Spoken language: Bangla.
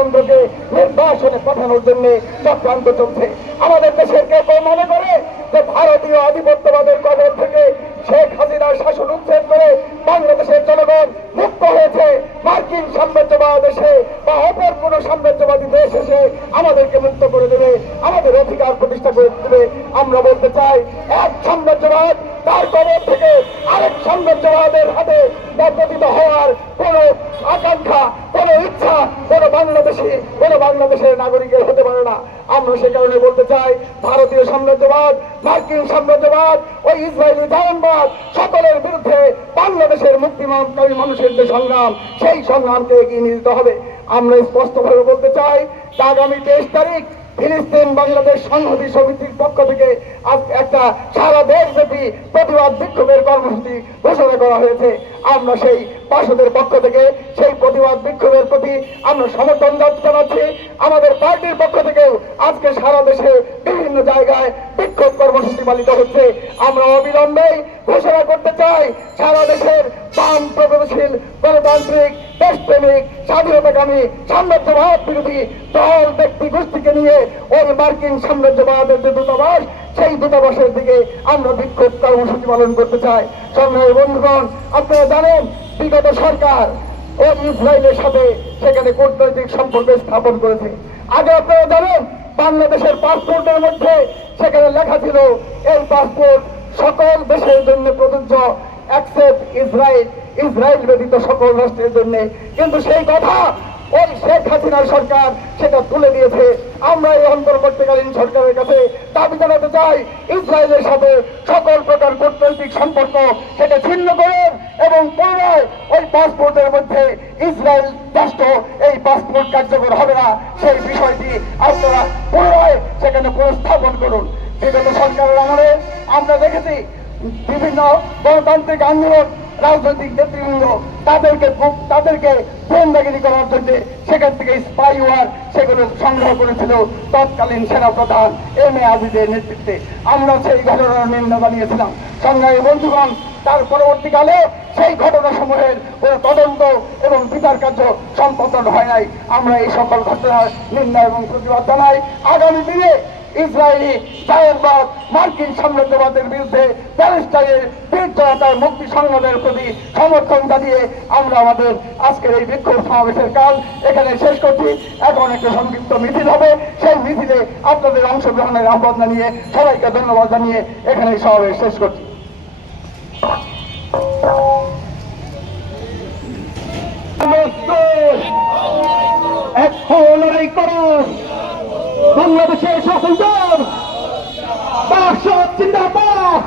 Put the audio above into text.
গণতন্ত্রকে নির্বাসনে পাঠানোর জন্য চক্রান্ত চলছে। আমাদের দেশের কেউ কেউ মনে করে যে ভারতীয় আধিপত্যবাদের কবল থেকে শেখ হাসিনার শাসন উচ্ছেদ করে বাংলাদেশের জনগণ মুক্ত হয়েছে, মার্কিন সাম্রাজ্যবাদ এসে বা অপর কোন সাম্রাজ্যবাদী দেশ এসে আমাদেরকে মুক্ত করে দেবে, আমাদের অধিকার প্রতিষ্ঠা করে দেবে। আমরা বলতে চাই, এক সাম্রাজ্যবাদ তার কবল থেকে আরেক সাম্রাজ্যবাদের হাতে পতিত হওয়ার কোন আকাঙ্ক্ষা, কোন ইচ্ছা কোন বাংলাদেশের নাগরিকের হতে পারে না। আমরা সে কারণে বলতে চাই, ভারতীয় সাম্রাজ্যবাদ, মার্কিন সাম্রাজ্যবাদ, ওই ইসরায়েলি জাহানবাদ সকলের বিরুদ্ধে বাংলাদেশের মুক্তিকামী মানুষের যে সংগ্রাম, সেই সংগ্রামকে এগিয়ে নিয়ে যেতে হবে। আমরা স্পষ্টভাবে বলতে চাই, আগামী 23 তারিখ ফিলিস্তিন বাংলাদেশ সংহতি সমিতির পক্ষ থেকে আজ একটা সারা দেশব্যাপী প্রতিবাদ বিক্ষোভের কর্মসূচি ঘোষণা করা হয়েছে। আমরা সেই পার্ষদের পক্ষ থেকে সেই প্রতিবাদ বিক্ষোভের প্রতি আমরা সমর্থন জানাচ্ছি। আমাদের পার্টির পক্ষ থেকেও আজকে সারা দেশে বিভিন্ন জায়গায় বিক্ষোভ কর্মসূচি পালিত হচ্ছে। আমরা অবিলম্বেই ঘোষণা করতে চাই, সারা দেশের বাম প্রগতিশীল গণতান্ত্রিক দেশপ্রেমিক স্বাধীনতাকামী সাম্রাজ্যবাদ বিরোধী দল ব্যক্তি গোষ্ঠীকে নিয়ে ওই মার্কিন সাম্রাজ্যবাদের যে দূতাবাস, সেই দূতাবাসের দিকে আমরা বিক্ষোভ কর্মসূচি পালন করতে চাই। সংগ্রামী বন্ধুগণ, আপনারা জানেন বিগত সরকার ওই ইসরায়েলের সাথে সেখানে কূটনৈতিক সম্পর্ক স্থাপন করেছে। আগে আপনারা জানেন বাংলাদেশের পাসপোর্টের মধ্যে সেখানে লেখা ছিল, এই পাসপোর্ট সকল দেশের জন্য প্রযোজ্য, অ্যাকসেপ্ট ইসরায়েল, ইসরায়েল ব্যতীত সকল রাষ্ট্রের জন্য। কিন্তু সেই কথা ওই শেখ হাসিনার সরকার সেটা তুলে দিয়েছে। আমরা এই অন্তর্বর্তীকালীন সরকারের কাছে দাবি জানাতে চাই, ইসরায়েলের সাথে সকল প্রকার কূটনৈতিক সম্পর্ক সেটা ছিন্ন করেন এবং পুনরায় ওই পাসপোর্টের মধ্যে ইসরায়েল রাষ্ট্র এই পাসপোর্ট কার্যকর হবে না, সেই বিষয়টি আপনারা পুনরায় সেখানে প্রস্থাপন করুন। বিগত সরকারের আমলে আমরা দেখেছি বিভিন্ন গণতান্ত্রিক আন্দোলন, রাজনৈতিক নেতৃবৃন্দ তাদেরকে গোয়েন্দাগিরি করার জন্য সেখান থেকে স্পাই ওয়ার সেগুলো সংগ্রহ করেছিল তৎকালীন সেনাপ্রধান এম.এ. আজিজের নেতৃত্বে। আমরা সেই ঘটনার নিন্দা জানিয়েছিলাম। সংগ্রামী বন্ধুগণ, তার পরবর্তীকালে সেই ঘটনাসমূহের কোনো তদন্ত এবং বিচার কার্য সম্পাদন হয় নাই। আমরা এই সকল ঘটনার নিন্দা এবং প্রতিবাদ জানাই। আগামী দিনে ইসরায়েলি জাহানবাদ, মার্কিন সাম্রাজ্যবাদের বিরুদ্ধে প্যালেস্টাইনের বীর জনতার মুক্তি সংগ্রামের প্রতি সমর্থন জানিয়ে আমরা আমাদের আজকের এই বিক্ষোভ সমাবেশের কাজ এখানে শেষ করছি। এখন একটা সংক্ষিপ্ত মিছিল হবে, সেই মিছিলে আপনাদের অংশগ্রহণের আহ্বান জানিয়ে সবাইকে ধন্যবাদ জানিয়ে এখানে সমাবেশ শেষ করছি। এখন লড়াই করুন বাংলাদেশের শাসন দল, জিন্দাবাদ।